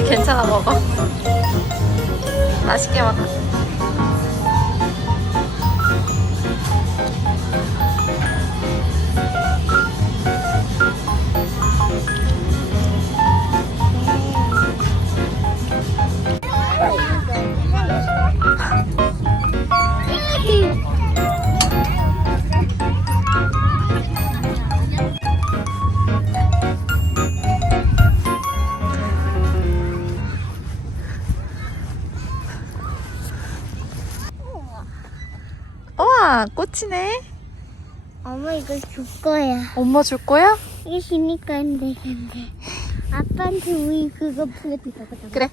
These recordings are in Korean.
괜찮아 먹어. 맛있게 먹어. 우와 꽃이네. 엄마 이거 줄 거야. 엄마 줄 거야? 이게 지니까 안 되는데. 아빠한테 우리 그거 보여주자. 그래.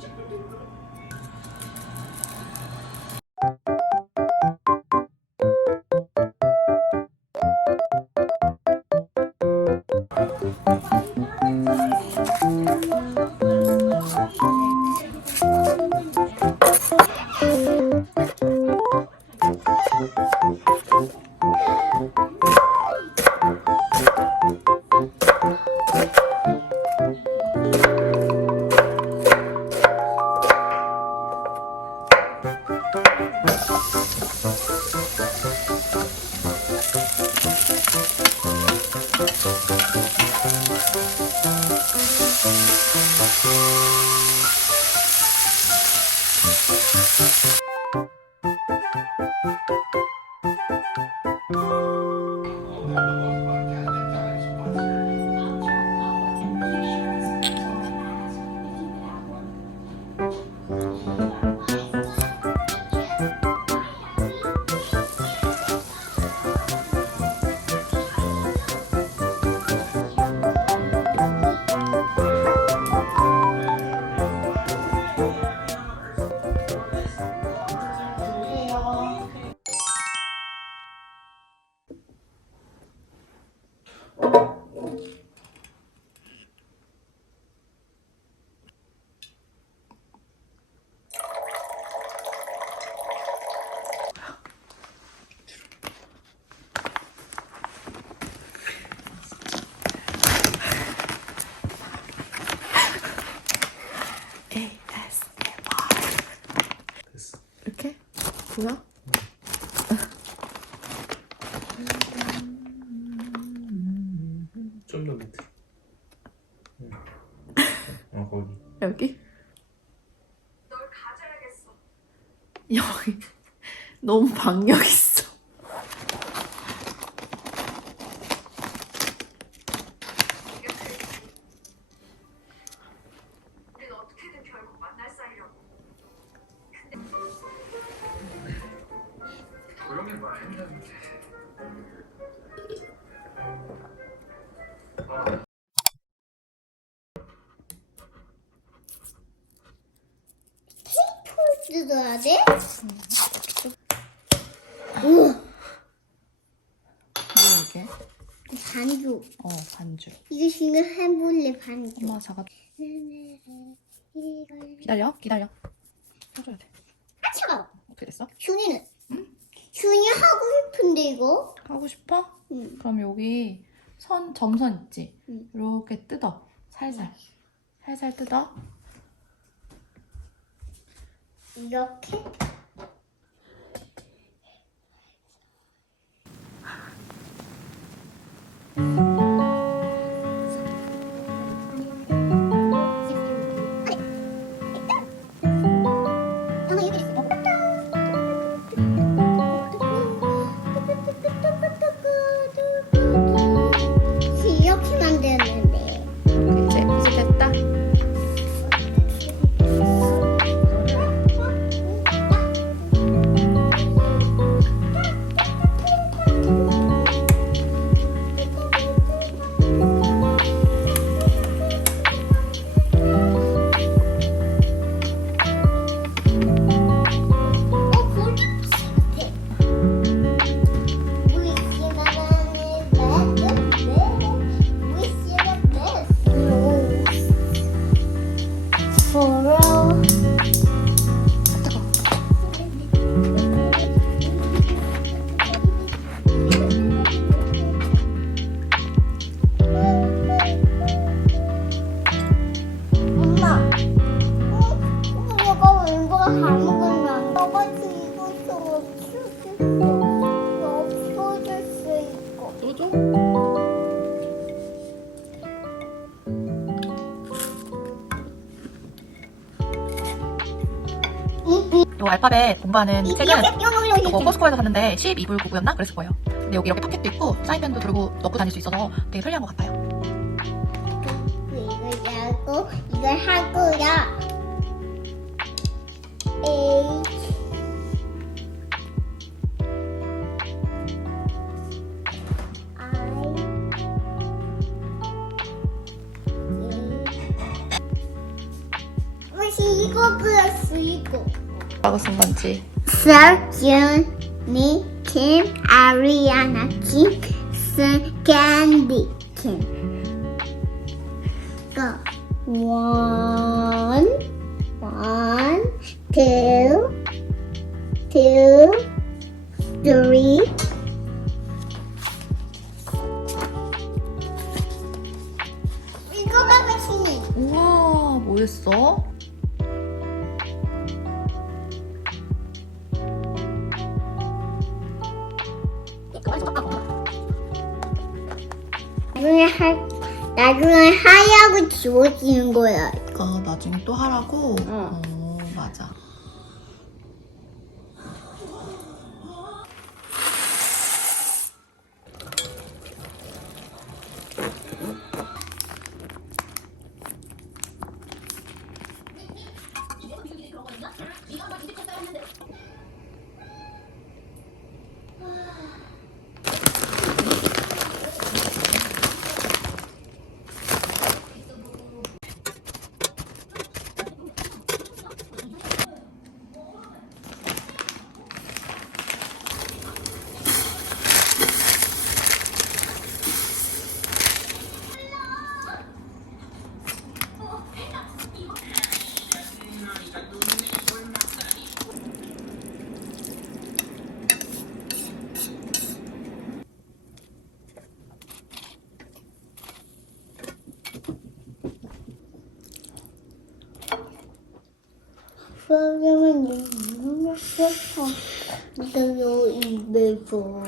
됐어. 이렇게 보여? 좀 더 밑으로. 응. 어 거기. 여기? 여기 너무 박력 있어. 뜯어야 돼? 우와, 이게? 반주. 어 반주. 이거 지금 한 볼래 반주. 엄마 작아. 기다려 기다려. 해줘야 돼. 아 차가워. 어떻게 됐어? 슈니는 준이 하고 싶은데 이거? 하고 싶어? 응. 그럼 여기 선 점선 있지? 응. 이렇게 뜯어. 살살. 살살 뜯어. 이렇게? 이거 아무거나 먹어서 이것도 없어졌어. 없어졌어 이거. 또 줘? 요 알파벳 공부하는 책은 이거 코스코에서 샀는데 12불 9구였나? 그랬을 거예요. 근데 여기 이렇게 팝켓도 있고 사인펜도 들고 넣고 다닐 수 있어서 되게 편리한 것 같아요. 이거 하고 이걸 하고요. H I J 혹시 이거 그렸어 이거. 라고 쓴 건지. 서준이 킴 아리아나 킴 캔디 킴 Go one one two two three 이거 봐봐 신이 우와, 뭐 했어? 나중에 하얗고 지워지는 거야. 이거 나중에 또 하라고? 응. 어, 맞아. 그러면 너무 싫어. 이거 입에서.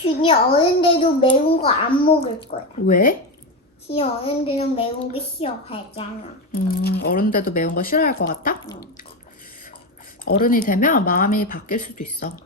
준이 어른들도 매운 거 안 먹을 거야. 왜? 준이 어른들은 매운 거 싫어 하잖아. 음, 어른들도 매운 거 싫어할 것 같다? 어른이 되면 마음이 바뀔 수도 있어.